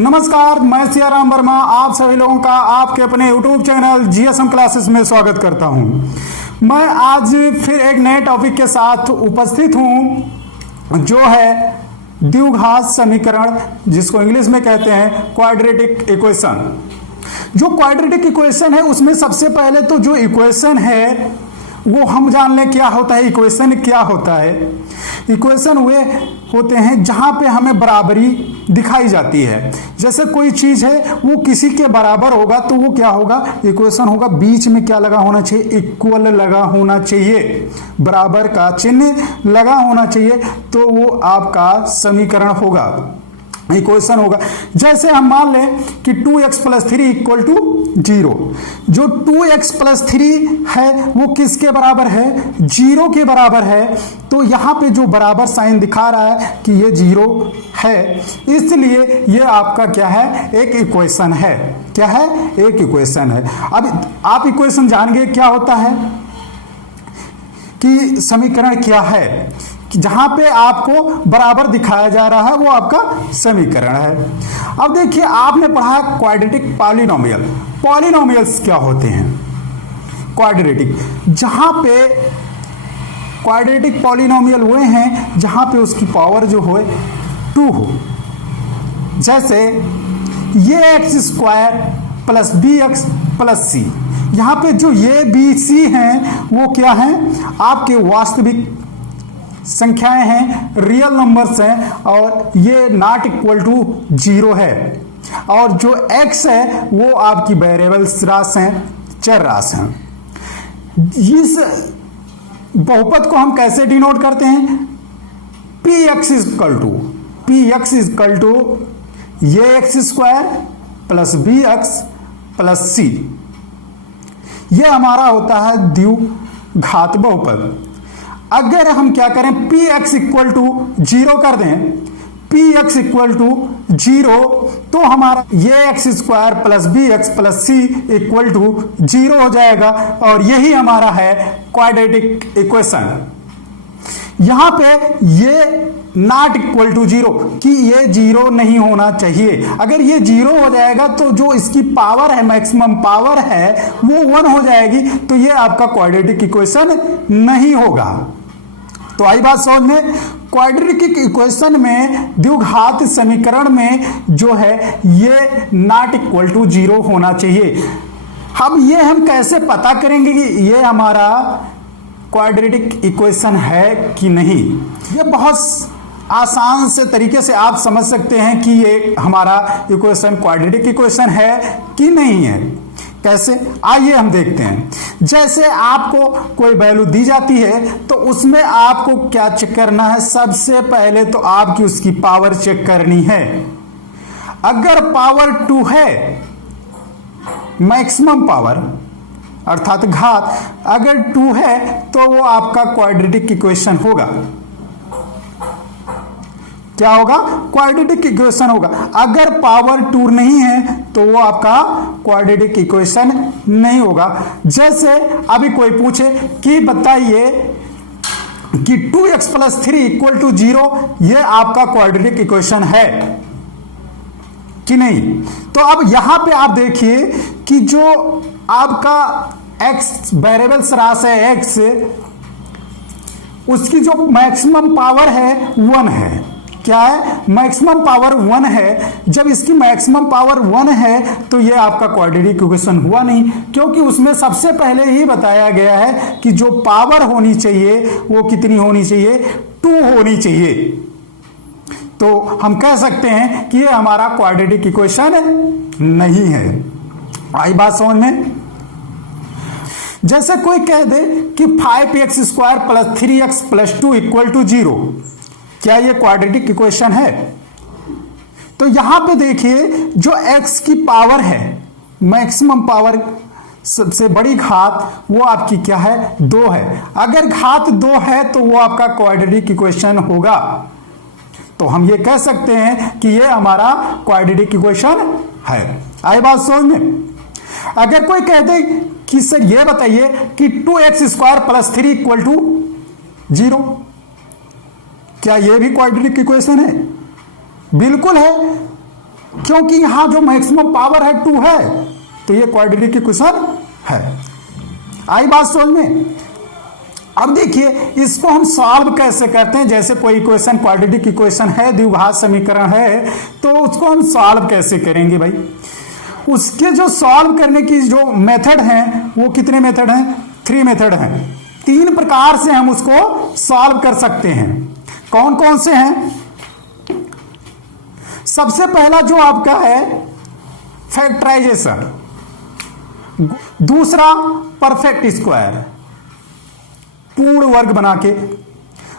नमस्कार, मैं सियाराम वर्मा आप सभी लोगों का आपके अपने यूट्यूब चैनल जीएसएम क्लासेस में स्वागत करता हूं। मैं आज फिर एक नए टॉपिक के साथ उपस्थित हूं जो है द्विघात समीकरण, जिसको इंग्लिश में कहते हैं क्वाड्रेटिक इक्वेशन। जो क्वाड्रेटिक इक्वेशन है उसमें सबसे पहले तो जो इक्वेशन है वो हम जान लें क्या होता है। इक्वेशन क्या होता है? इक्वेशन वे होते हैं जहां पे हमें बराबरी दिखाई जाती है। जैसे कोई चीज है वो किसी के बराबर होगा तो वो क्या होगा, इक्वेशन होगा। बीच में क्या लगा होना चाहिए, इक्वल लगा होना चाहिए, बराबर का चिन्ह लगा होना चाहिए, तो वो आपका समीकरण होगा, इक्वेशन होगा। जैसे हम मान लें कि 2x + 3 इक्वल टू 0। जो 2x + 3 है वो किसके बराबर है, 0 के बराबर है। तो यहां पे जो बराबर साइन दिखा रहा है कि ये 0 है, इसलिए ये आपका क्या है, एक इक्वेशन है। क्या है? एक इक्वेशन है। अब आप इक्वेशन जान गए क्या होता है, कि समीकरण क्या है, कि जहां पे आपको बराबर दिखाया जा रहा है वो आपका समीकरण है। अब देखिए, आपने पढ़ा क्वाड्रेटिक पॉलिनोमियल। पॉलिनोमियल्स क्या होते हैं? क्वाड्रेटिक, जहां पे क्वाड्रेटिक पॉलिनोमियल वो हैं जहां पे उसकी पावर जो हो 2 हो। जैसे ये x² + bx + c, यहां पे जो ये b c हैं वो क्या हैं, आपके वास्तविक संख्याएं हैं, रियल नंबर्स हैं, और ये नॉट इक्वल टू 0 है। और जो x है वो आपकी वेरिएबल्स राशि हैं, चर राशि हैं। इस बहुपद को हम कैसे डिनोट करते हैं? px इक्वल टू ये x² + bx + c। ये हमारा होता है द्विघात बहुपद। अगर हम क्या करें, px इक्वल टू 0 कर दें, px इक्वल टू 0, तो हमारा ये x² + bx + c equal to 0 हो जाएगा, और यही हमारा है क्वाड्रेटिक इक्वेशन। यहां पे ये नॉट इक्वल टू 0, कि ये 0 नहीं होना चाहिए। अगर ये 0 हो जाएगा तो जो इसकी पावर है, मैक्सिमम पावर है, वो 1 हो जाएगी, तो ये आपका क्वाड्रेटिक इक्वेशन नहीं होगा। तो आई बात समझ में? क्वाड्रेटिक इक्वेशन में, द्विघात समीकरण में जो है ये नॉट इक्वल टू 0 होना चाहिए। अब ये हम कैसे पता करेंगे कि ये हमारा क्वाड्रेटिक इक्वेशन है कि नहीं? ये बहुत आसान से तरीके से आप समझ सकते हैं कि ये हमारा इक्वेशन क्वाड्रेटिक इक्वेशन है कि नहीं है। कैसे? आइए हम देखते हैं। जैसे आपको कोई वैल्यू दी जाती है तो उसमें आपको क्या चेक करना है? सबसे पहले तो आपकी उसकी पावर चेक करनी है। अगर पावर 2 है, मैक्सिमम पावर अर्थात घात अगर 2 है, तो वो आपका क्वाड्रेटिक इक्वेशन होगा। क्या होगा? क्वाड्रेटिक इक्वेशन होगा। अगर पावर 2 नहीं है तो वो आपका क्वाड्रेटिक इक्वेशन नहीं होगा। जैसे अभी कोई पूछे कि बताइए कि 2x + 3 इक्वल टू 0, ये आपका क्वाड्रेटिक इक्वेशन है कि नहीं? तो अब यहां पे आप देखिए कि जो आपका x वेरिएबल्स राशि है x, उसकी जो मैक्सिमम पावर है 1 है। क्या है? मैक्सिमम पावर 1 है। जब इसकी मैक्सिमम पावर 1 है तो ये आपका क्वाड्रेटिक इक्वेशन हुआ नहीं, क्योंकि उसमें सबसे पहले ही बताया गया है कि जो पावर होनी चाहिए वो कितनी होनी चाहिए, 2 होनी चाहिए। तो हम कह सकते हैं कि ये हमारा क्वाड्रेटिक इक्वेशन नहीं है। आई बात समझ में? जैसे कोई कह दे कि 5x² + 3x + 2 इक्वल टू 0, क्या ये क्वाड्रेटिक इक्वेशन है? तो यहां पे देखिए, जो x की पावर है, मैक्सिमम पावर, सबसे बड़ी घात, वो आपकी क्या है, 2 है। अगर घात 2 है तो वो आपका क्वाड्रेटिक इक्वेशन होगा। तो हम ये कह सकते हैं कि ये हमारा क्वाड्रेटिक इक्वेशन है। आई बात समझ में? अगर कोई कह दे कि सर ये बताइए कि 2x² + 3 इक्वल टू 0, क्या ये भी क्वाड्रेटिक इक्वेशन है? बिल्कुल है। क्योंकि यहां जो मैक्सिमम पावर है 2 है, तो ये क्वाड्रेटिक इक्वेशन है। आई बात समझ में? अब देखिए इसको हम सॉल्व कैसे करते हैं। जैसे कोई इक्वेशन क्वाड्रेटिक इक्वेशन है, द्विघात समीकरण है, तो उसको हम सॉल्व कैसे करेंगे भाई? उसके जो सॉल्व करने की जो मेथड हैं वो कितने मेथड हैं? 3 मेथड हैं। 3 प्रकार से हम उसको सॉल्व कर सकते हैं। कौन कौन से हैं? सबसे पहला जो आपका है फैक्टराइजेशन, दूसरा परफेक्ट स्क्वायर, पूर्ण वर्ग बना के,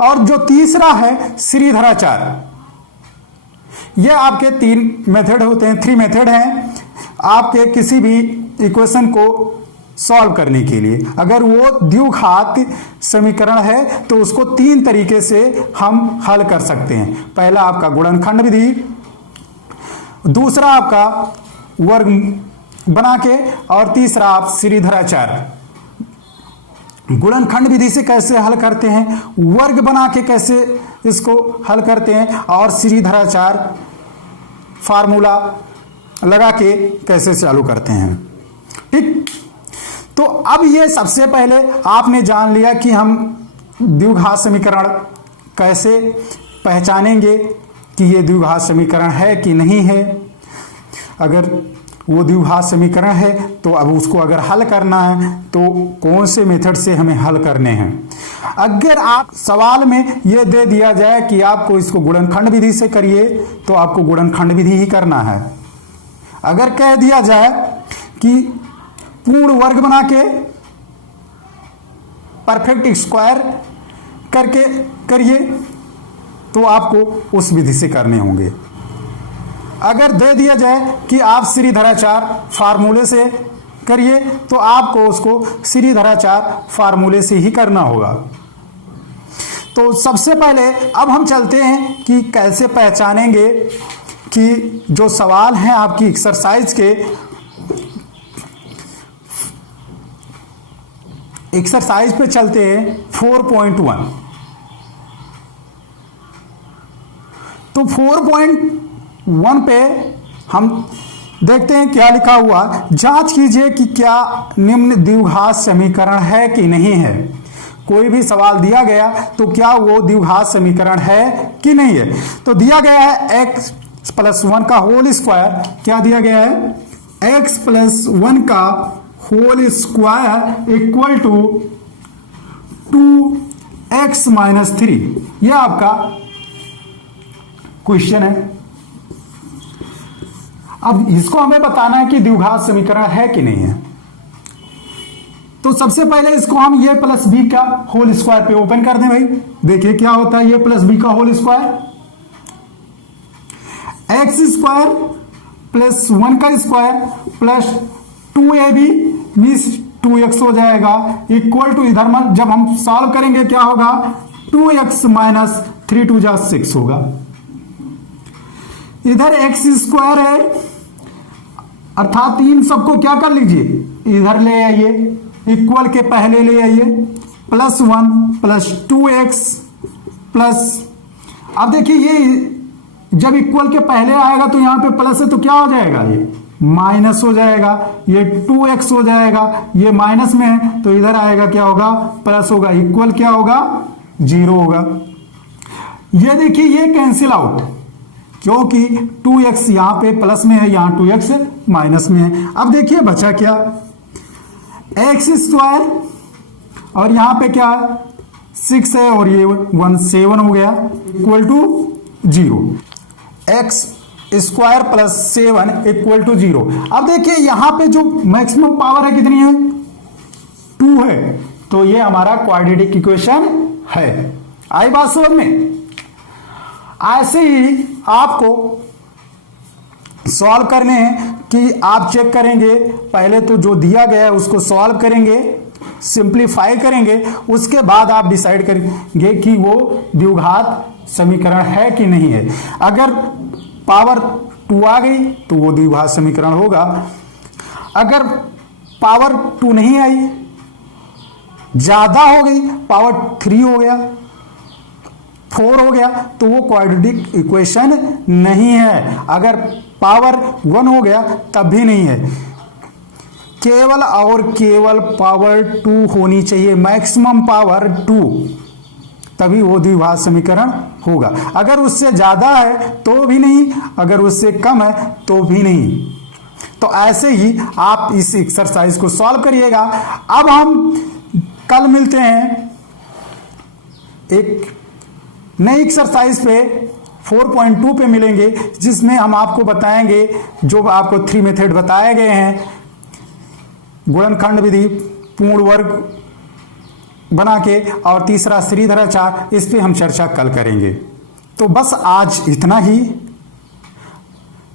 और जो तीसरा है श्रीधराचार। ये आपके 3 मेथड होते हैं, 3 मेथड हैं आपके किसी भी इक्वेशन को सॉल्व करने के लिए। अगर वो द्विघात समीकरण है तो उसको 3 तरीके से हम हल कर सकते हैं। पहला आपका गुणनखंड विधि, दूसरा आपका वर्ग बना के, और तीसरा आप श्रीधराचार। गुणनखंड विधि से कैसे हल करते हैं, वर्ग बना के कैसे इसको हल करते हैं, और श्रीधराचार फार्मूला लगा के कैसे चालू करते हैं। ठीक, तो अब ये सबसे पहले आपने जान लिया कि हम द्विघात समीकरण कैसे पहचानेंगे कि ये द्विघात समीकरण है कि नहीं है। अगर वो द्विघात समीकरण है तो अब उसको अगर हल करना है तो कौन से मेथड से हमें हल करने हैं। अगर आप सवाल में ये दे दिया जाए कि आपको इसको गुणनखंड विधि से करिए तो आपको गुणनखंड विधि ही करना है। अगर कह दिया जाए कि पूर्ण वर्ग बना के परफेक्ट स्क्वायर करके करिए तो आपको उस विधि से करने होंगे। अगर दे दिया जाए कि आप श्रीधराचार फार्मूले से करिए तो आपको उसको श्रीधराचार फार्मूले से ही करना होगा। तो सबसे पहले अब हम चलते हैं कि कैसे पहचानेंगे कि जो सवाल हैं आपकी एक्सरसाइज के, एक्सरसाइज पे चलते हैं 4.1। तो 4.1 पे हम देखते हैं क्या लिखा हुआ। जांच कीजिए कि क्या निम्न द्विघात समीकरण है कि नहीं है। कोई भी सवाल दिया गया तो क्या वो द्विघात समीकरण है कि नहीं है। तो दिया गया है x + 1 का होल स्क्वायर। क्या दिया गया है? x + 1 का whole square equal to 2x - 3। यह आपका क्वेश्चन है। अब इसको हमें बताना है कि द्विघात समीकरण है कि नहीं है। तो सबसे पहले इसको हम ये प्लस बी का होल स्क्वायर पे ओपन कर दें भाई। देखिए क्या होता है ये प्लस बी का whole square, x square plus 1 का square plus 2ab means 2x हो जाएगा इक्वल टू, इधर में जब हम सॉल्व करेंगे क्या होगा 2x - 3 2 जा 6 होगा। इधर एक्स स्क्वायर है अर्थात इन सबको क्या कर लीजिए इधर ले आइए, इक्वल के पहले ले आइए, +1 प्लस 2x प्लस, अब देखिए ये जब इक्वल के पहले आएगा तो यहां पे प्लस है तो क्या हो जाएगा ये माइनस हो जाएगा, ये 2x हो जाएगा, ये माइनस में है तो इधर आएगा क्या होगा प्लस होगा, इक्वल क्या होगा 0 होगा। ये देखिए ये कैंसिल आउट क्योंकि 2x यहां पे प्लस में है, यहां 2x माइनस में है। अब देखिए बचा क्या एक्स स्क्वायर और यहां पे क्या 6 है और ये 1 7 हो गया equal to 0, x square plus 7 equal to 0। अब देखिए यहां पे जो मैक्सिमम पावर है कितनी है 2 है, तो ये हमारा क्वाड्रेटिक इक्वेशन है। आई बात समझ में। ऐसे ही आपको सॉल्व करने हैं कि आप चेक करेंगे पहले तो जो दिया गया है उसको सॉल्व करेंगे, सिंप्लीफाई करेंगे, उसके बाद आप डिसाइड करेंगे कि वो द्विघात समीकरण है कि नहीं है। अगर पावर 2 आ गई तो वो द्विघात समीकरण होगा, अगर पावर 2 नहीं आई ज्यादा हो गई पावर 3 हो गया 4 हो गया तो वो क्वाड्रेटिक इक्वेशन नहीं है। अगर पावर 1 हो गया तब भी नहीं है, केवल और केवल पावर 2 होनी चाहिए, मैक्सिमम पावर 2, तभी वो द्विघात समीकरण होगा। अगर उससे ज्यादा है तो भी नहीं, अगर उससे कम है तो भी नहीं। तो ऐसे ही आप इस एक्सरसाइज को सॉल्व करिएगा। अब हम कल मिलते हैं एक नई एक्सरसाइज पे 4.2 पे मिलेंगे, जिसमें हम आपको बताएंगे जो आपको 3 मेथड बताए गए हैं, गुणनखंड विधि, पूर्ण वर्ग बना के, और तीसरा श्रीधराचार्य, इस पे हम चर्चा कल करेंगे। तो बस आज इतना ही।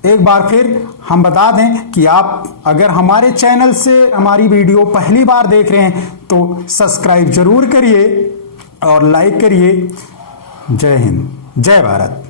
एक बार फिर हम बता दें कि आप अगर हमारे चैनल से हमारी वीडियो पहली बार देख रहे हैं तो सब्सक्राइब जरूर करिए और लाइक करिए। जय हिंद, जय भारत।